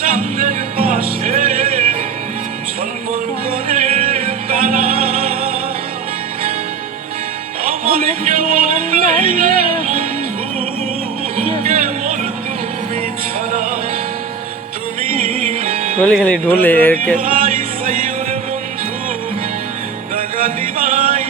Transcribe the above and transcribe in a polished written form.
চাঁদের পাশে ঝলমল করে তারা আমার কেমন নাই রে বন্ধু, কেমন তুমি ছাড়া। তুমি ঢোলে খালি ঢোলে বন্ধু দাগা দিবাই